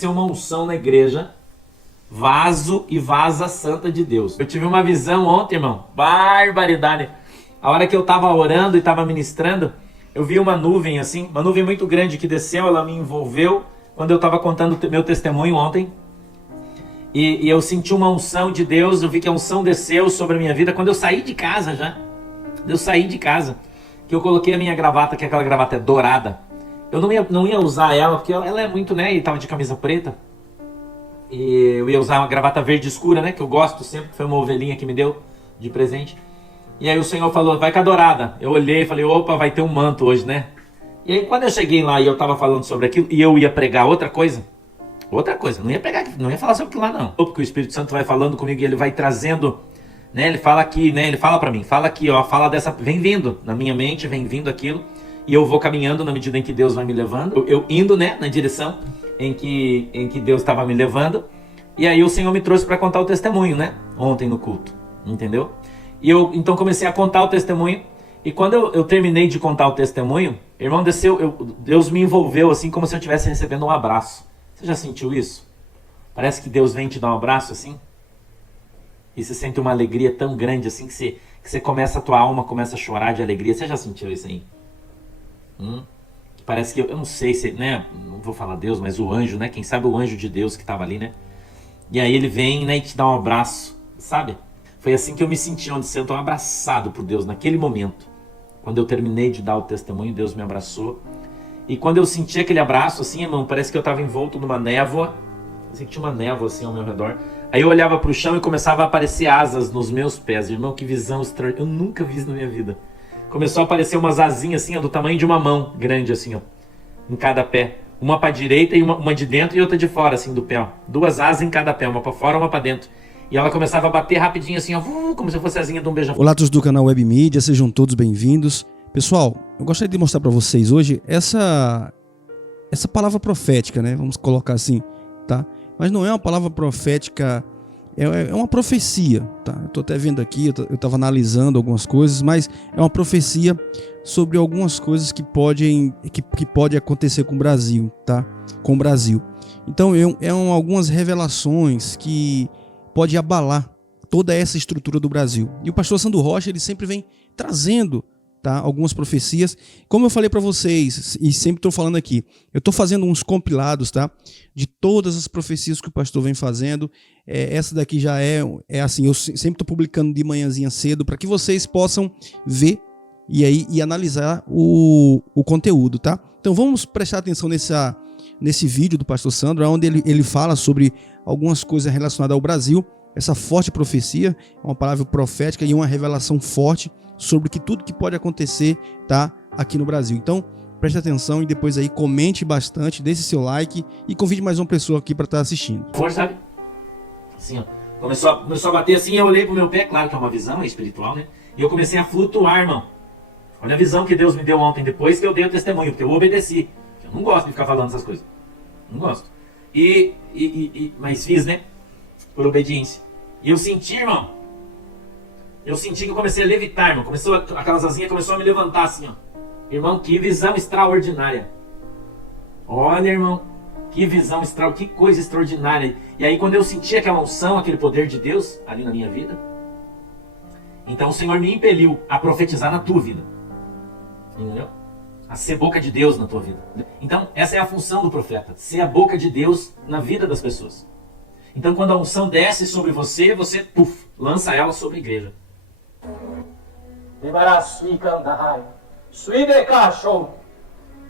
desceu uma unção na igreja, vaso e vaza santa de Deus. Eu tive uma visão ontem, irmão, barbaridade. A hora que eu tava orando e tava ministrando, eu vi uma nuvem assim, uma nuvem muito grande que desceu, ela me envolveu quando eu tava contando meu testemunho ontem. E eu senti uma unção de Deus, eu vi que a unção desceu sobre a minha vida quando eu saí de casa já. Eu saí de casa, que eu coloquei a minha gravata, que aquela gravata é dourada. Eu não ia usar ela, porque ela é muito, né, e tava de camisa preta. E eu ia usar uma gravata verde escura, né, que eu gosto sempre, que foi uma ovelhinha que me deu de presente. E aí o Senhor falou, vai com a dourada. Eu olhei e falei, opa, vai ter um manto hoje, né? E aí quando eu cheguei lá e eu tava falando sobre aquilo, e eu ia pregar outra coisa, não ia falar sobre aquilo lá não. Porque o Espírito Santo vai falando comigo e ele vai trazendo, né, ele fala aqui, né, ele fala pra mim, fala aqui, ó, fala dessa, vem vindo, na minha mente, vem vindo aquilo. E eu vou caminhando na medida em que Deus vai me levando, eu indo, né, na direção em que Deus estava me levando. E aí o Senhor me trouxe para contar o testemunho, né, ontem no culto, entendeu? E eu então comecei a contar o testemunho. E quando eu terminei de contar o testemunho, irmão, Deus me envolveu assim como se eu estivesse recebendo um abraço. Você já sentiu isso? Parece que Deus vem te dar um abraço assim. E você sente uma alegria tão grande assim que você começa, a tua alma começa a chorar de alegria. Você já sentiu isso aí? Parece que, eu não sei se, né, não vou falar Deus, mas o anjo, né, quem sabe o anjo de Deus que estava ali, né, e aí ele vem, né, e te dá um abraço, sabe? Foi assim que eu me senti, onde eu estou abraçado por Deus, naquele momento, quando eu terminei de dar o testemunho, Deus me abraçou, e quando eu senti aquele abraço, assim, irmão, parece que eu estava envolto numa névoa, assim, que tinha uma névoa, assim, ao meu redor, aí eu olhava para o chão e começava a aparecer asas nos meus pés, irmão, que visão extraordinária, eu nunca vi isso na minha vida. Começou a aparecer umas asinhas assim, ó, do tamanho de uma mão grande assim, ó, em cada pé. Uma para direita e uma de dentro e outra de fora assim do pé, ó. Duas asas em cada pé, uma para fora, uma para dentro. E ela começava a bater rapidinho assim, ó, como se fosse a asinha de um beija-flor. Olá a todos do canal Web Mídia, sejam todos bem-vindos. Pessoal, eu gostaria de mostrar para vocês hoje essa palavra profética, né? Vamos colocar assim, tá? Mas não é uma palavra profética, é uma profecia, tá? Eu tô até vendo aqui, eu tava analisando algumas coisas, mas é uma profecia sobre algumas coisas que pode acontecer com o Brasil, tá? Com o Brasil. Então, algumas revelações que pode abalar toda essa estrutura do Brasil. E o pastor Sandro Rocha, ele sempre vem trazendo, tá, algumas profecias. Como eu falei para vocês, e sempre estou falando aqui, eu estou fazendo uns compilados, tá, de todas as profecias que o pastor vem fazendo. Essa daqui já é assim, eu sempre estou publicando de manhãzinha cedo, para que vocês possam ver e analisar o conteúdo, tá? Então vamos prestar atenção nesse vídeo do pastor Sandro, onde ele fala sobre algumas coisas relacionadas ao Brasil. Essa forte profecia é uma palavra profética e uma revelação forte sobre tudo que pode acontecer, tá, aqui no Brasil. Então, preste atenção e depois aí comente bastante, deixe seu like e convide mais uma pessoa aqui para estar assistindo. Força, sabe? Assim, ó. Começou a bater assim, eu olhei pro meu pé, claro que é uma visão espiritual, né? E eu comecei a flutuar, irmão. Olha a visão que Deus me deu ontem, depois que eu dei o testemunho, porque eu obedeci. Eu não gosto de ficar falando essas coisas. Não gosto. Mas fiz, né? Por obediência. E eu senti, irmão. Eu senti que eu comecei a levitar, irmão. Aquelas asinhas começou a me levantar assim, ó. Irmão, que visão extraordinária. Olha, irmão, que visão extraordinária, que coisa extraordinária. E aí quando eu senti aquela unção, aquele poder de Deus ali na minha vida, então o Senhor me impeliu a profetizar na tua vida. Entendeu? A ser boca de Deus na tua vida. Então essa é a função do profeta, ser a boca de Deus na vida das pessoas. Então quando a unção desce sobre você, lança ela sobre a igreja.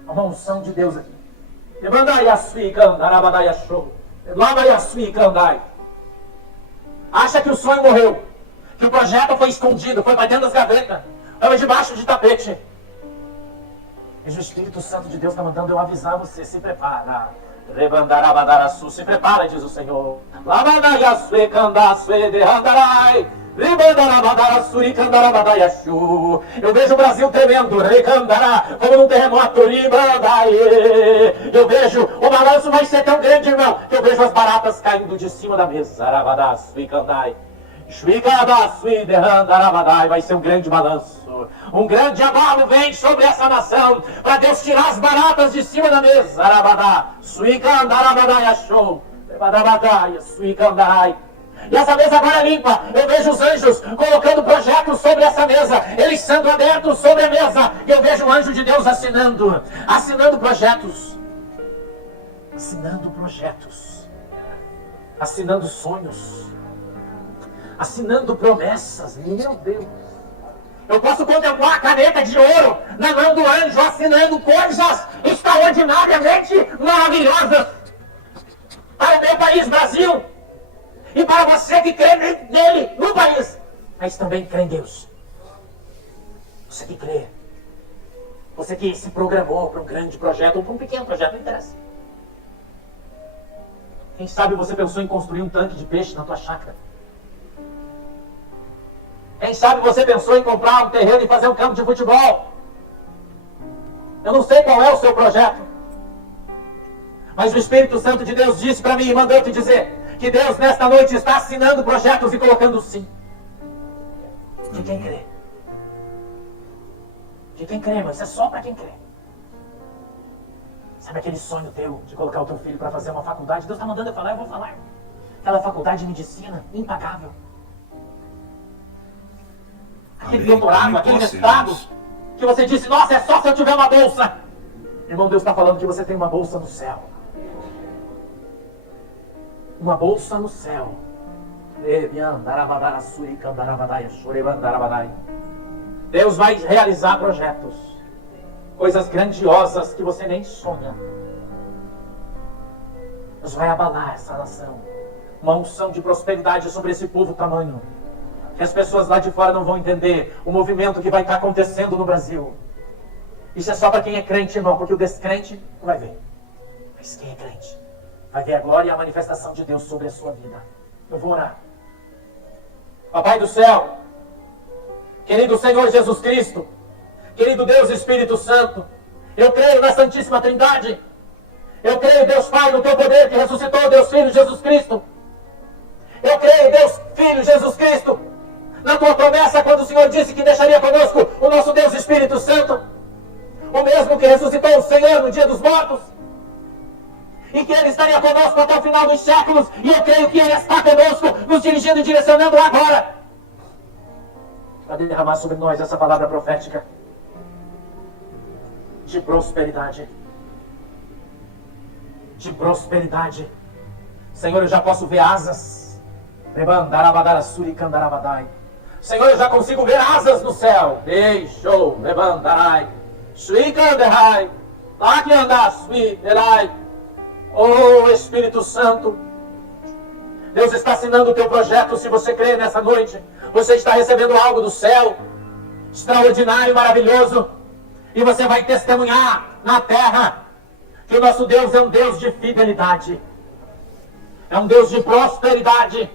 Uma unção de Deus aqui. Acha que o sonho morreu, que o projeto foi escondido, foi para dentro das gavetas, foi debaixo de tapete. Mas o Espírito Santo de Deus está mandando eu avisar você, se prepara. Se prepara, diz o Senhor. Eu vejo o Brasil tremendo, como num terremoto. Eu vejo o balanço vai ser tão grande, irmão, que eu vejo as baratas caindo de cima da mesa. Vai ser um grande balanço. Um grande abalo vem sobre essa nação para Deus tirar as baratas de cima da mesa. E essa mesa agora é limpa. Eu vejo os anjos colocando projetos sobre essa mesa, eles sendo abertos sobre a mesa. E eu vejo o anjo de Deus assinando projetos, assinando sonhos, assinando promessas. Meu Deus, eu posso contemplar a caneta de ouro na mão do anjo, assinando coisas extraordinariamente maravilhosas para o meu país, Brasil, e para você que crê nele, no país, mas também crê em Deus. Você que crê, você que se programou para um grande projeto ou para um pequeno projeto, não interessa. Quem sabe você pensou em construir um tanque de peixe na tua chácara. Quem sabe você pensou em comprar um terreno e fazer um campo de futebol. Eu não sei qual é o seu projeto, mas o Espírito Santo de Deus disse para mim e mandou te dizer que Deus nesta noite está assinando projetos e colocando sim. De quem crê. De quem crê, mas é só para quem crê. Sabe aquele sonho teu de colocar o teu filho para fazer uma faculdade? Deus está mandando eu falar, eu vou falar. Aquela faculdade de medicina impagável. Aquele doutorado, aquele mestrado, que você disse, nossa, é só se eu tiver uma bolsa. Irmão, Deus está falando que você tem uma bolsa no céu. Uma bolsa no céu. Deus vai realizar projetos, coisas grandiosas que você nem sonha. Deus vai abalar essa nação. Uma unção de prosperidade sobre esse povo tamanho que as pessoas lá de fora não vão entender o movimento que vai estar acontecendo no Brasil. Isso é só para quem é crente, irmão, porque o descrente não vai ver. Mas quem é crente vai ver a glória e a manifestação de Deus sobre a sua vida. Eu vou orar. Papai do céu, querido Senhor Jesus Cristo, querido Deus Espírito Santo, eu creio na Santíssima Trindade. Eu creio, Deus Pai, no teu poder que ressuscitou Deus Filho Jesus Cristo. Eu creio, Deus Filho Jesus Cristo, na tua promessa quando o Senhor disse que deixaria conosco o nosso Deus Espírito Santo, o mesmo que ressuscitou o Senhor no dia dos mortos, e que Ele estaria conosco até o final dos séculos, e eu creio que Ele está conosco, nos dirigindo e direcionando agora, para derramar sobre nós essa palavra profética de prosperidade. De prosperidade. Senhor, eu já posso ver asas. Senhor, eu já consigo ver asas no céu. Deixou, levantarai. Suicanderai. Laquiandá, suiderai. Oh, Espírito Santo, Deus está assinando o teu projeto. Se você crê nessa noite, você está recebendo algo do céu, extraordinário, maravilhoso, e você vai testemunhar na terra que o nosso Deus é um Deus de fidelidade, é um Deus de prosperidade,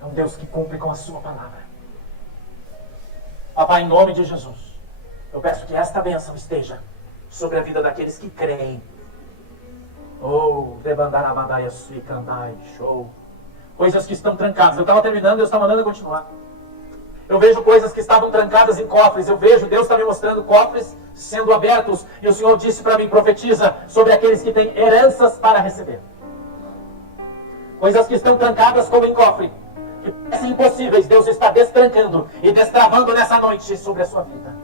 é um Deus que cumpre com a sua palavra. Papai, em nome de Jesus, eu peço que esta bênção esteja sobre a vida daqueles que creem. Oh, debandarabadaia suicandai, show. Coisas que estão trancadas. Eu estava terminando, Deus está mandando eu continuar. Eu vejo coisas que estavam trancadas em cofres. Eu vejo, Deus está me mostrando cofres sendo abertos. E o Senhor disse para mim, profetiza sobre aqueles que têm heranças para receber. Coisas que estão trancadas como em cofre, que parecem impossíveis, Deus está destrancando e destravando nessa noite sobre a sua vida.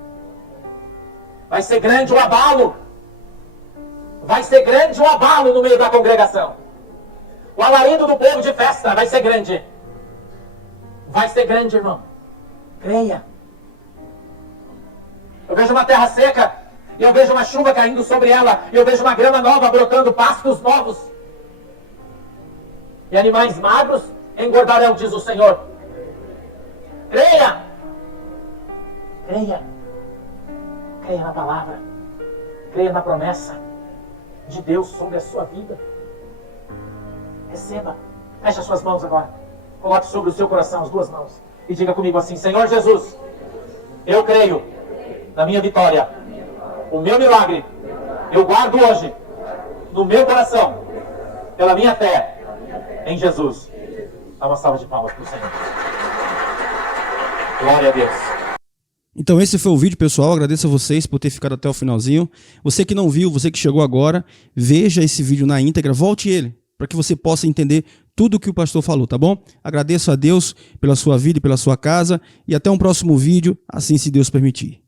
Vai ser grande o abalo. Vai ser grande o abalo no meio da congregação. O alarido do povo de festa vai ser grande. Vai ser grande, irmão. Creia. Eu vejo uma terra seca, e eu vejo uma chuva caindo sobre ela, e eu vejo uma grama nova brotando, pastos novos. E animais magros engordarão, diz o Senhor. Creia. Creia. Creia na palavra. Creia na promessa de Deus sobre a sua vida. Receba. Feche as suas mãos agora. Coloque sobre o seu coração as duas mãos. E diga comigo assim: Senhor Jesus, eu creio na minha vitória. O meu milagre eu guardo hoje no meu coração, pela minha fé em Jesus. Dá uma salva de palmas pro Senhor. Glória a Deus. Então esse foi o vídeo, pessoal. Agradeço a vocês por ter ficado até o finalzinho. Você que não viu, você que chegou agora, veja esse vídeo na íntegra, volte ele, para que você possa entender tudo o que o pastor falou, tá bom? Agradeço a Deus pela sua vida e pela sua casa, e até um próximo vídeo, assim se Deus permitir.